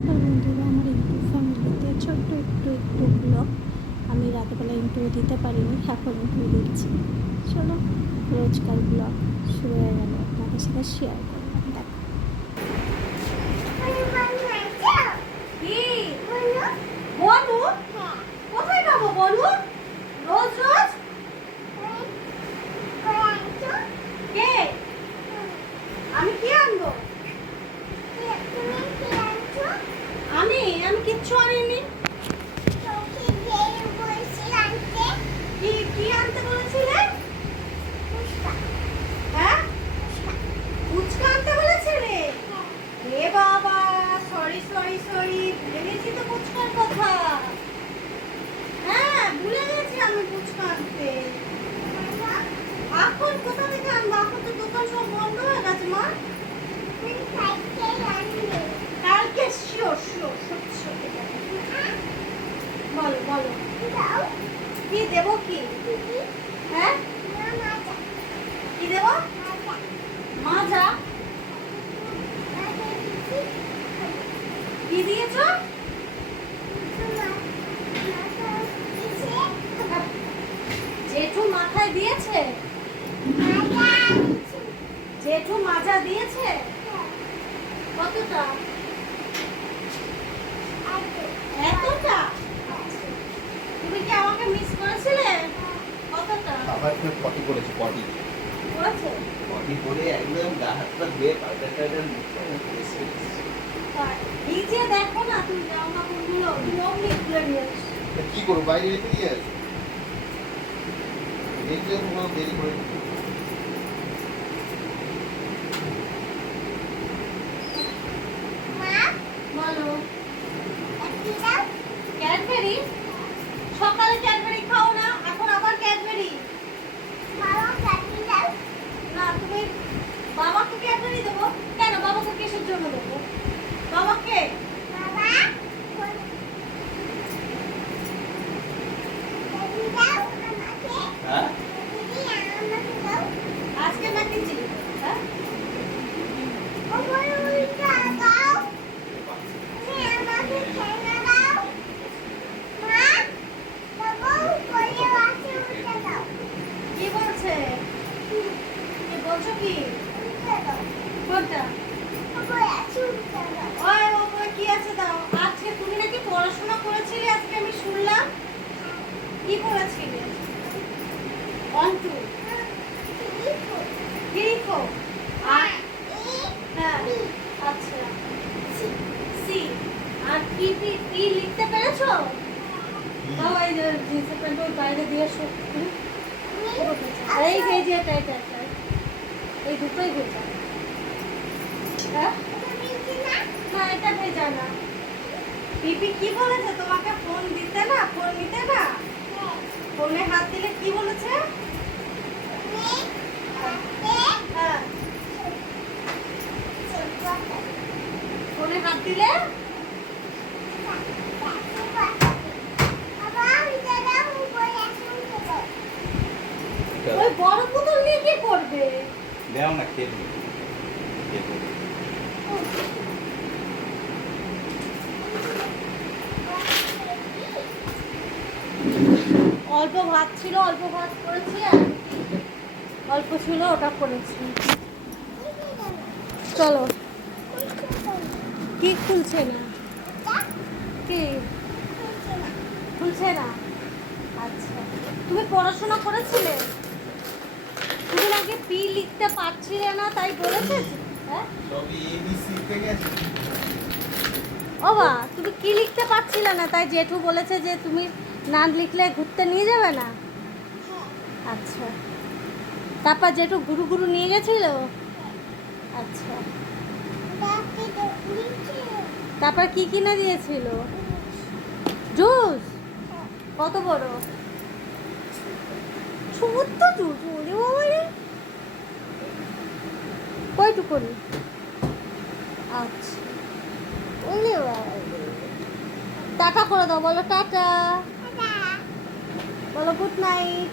নমস্কার বন্ধুরা, আমার ইউটিউব ফ্যামিলিতে ছোট্ট একটু ব্লগ। আমি রাতেবেলা ইন্ট্রো দিতে পারিনি, এখন ইন্ট্রো দিচ্ছি। চলো, রোজকার ব্লগ শুরু হয়ে গেল, আপনাদের সাথে শেয়ার করলাম। দেখো বনু কোথায় যাবো বনু? রোজ রোজ কে? আমি কি আনবো? আমি কিচ্ছু আনিনি। কি আনতে বলেছিলে? হ্যাঁ, ফুচকা আনতে বলেছিলে? এ বাবা, সরি ভুলে গেছি তো ফুচকার কথা। হ্যাঁ, ভুলে গেছি আমি ফুচকা আনতে। এখন কোথা থেকে আনবো? এখন তো দোকান সব বন্ধ হয়ে গেছে মা। কালকে শিওর সত্যি বলো কি দেবো? কি হ্যাঁ, কি দেবো? মাজা কি দিয়েছো? জেঠু মাথায় দিয়েছে? জেঠু মাজা দিয়েছে? কতটা? এতটা? তুমি কি আমাকে মিস করেছিলে? কতটা আবার তুমি পটি করেছো? পটি করেছে? পটি করে একদম গা হাত পা ধুয়ে পাউডার নিজে দেখো না, তুমি জামা কাপড়গুলো অমনি খুলে নিয়েছো। কি করবো? বাইরে রেখে দিয়ে আসো। দেখলে পুরো দেরি করে বলো। ক্যাডবেরি? সকালে ক্যাডবেরি খাও না, এখন আবার ক্যাডবেরি? না, তুমি বাবাকে ক্যাডবেরি দেবো কেন? বাবাকে কিসের জন্য দেবো? বাবাকে হ্যাঁ আজকে নাকি জি? হ্যাঁ, কি বলছে? কি বলছো? কি কোনটা? ওই কি আছে দাও। আজকে তুমি নাকি পড়াশোনা করেছিলে, আজকে আমি শুনলাম। কি পড়েছিলে? 1 2 3 4 আর হ্যাঁ, আচ্ছা সি। আর কি লিখতে পেরেছো? বাবা, এই যে জিন্সের প্যান্ট ওই বাইরে দিয়ে এসো। এই যে এটা এই দুটোই ভেজা। হ্যাঁ, না এটা ভেজা না। পিপি কি বলেছে তোমাকে? ফোন দিতে না, ফোন নিতে না? ফোনে হাত দিলে কি বলেছে? হ্যাঁ, ফোনে হাত দিলে ওই বড় বোতল নিয়ে কি করবে? দেও না, খেয়ে অল্প ভাত ছিল, অল্প ভাত করেছি, আর অল্প ছিল ওটা করেছি। চলো। কি খুলছে না? কি খুলছে না? আচ্ছা, তুমি পড়াশোনা করেছিলে? তুমি নাকি পি লিখতে পারছিলে না, তাই বলেছে? হ্যাঁ, সবই এবিসি থেকে গেছে। ও বা, তুমি কি লিখতে পারছিলে না, তাই জেঠু বলেছে যে তুমি না লিখলে ঘুরতে নিয়ে যাবে না? আচ্ছা, তারপর জেঠু গুরু নিয়ে গেছিল? আচ্ছা, তারপর কি কিনে দিয়েছিল? জুস? কত বড়? ছোট্ট জুস? ওরে বাবা রে, কয়টুকুনি? আচ্ছা, ওরে বাবা রে। টাটা করে দাও, বলো টাটা, বলো গুড নাইট।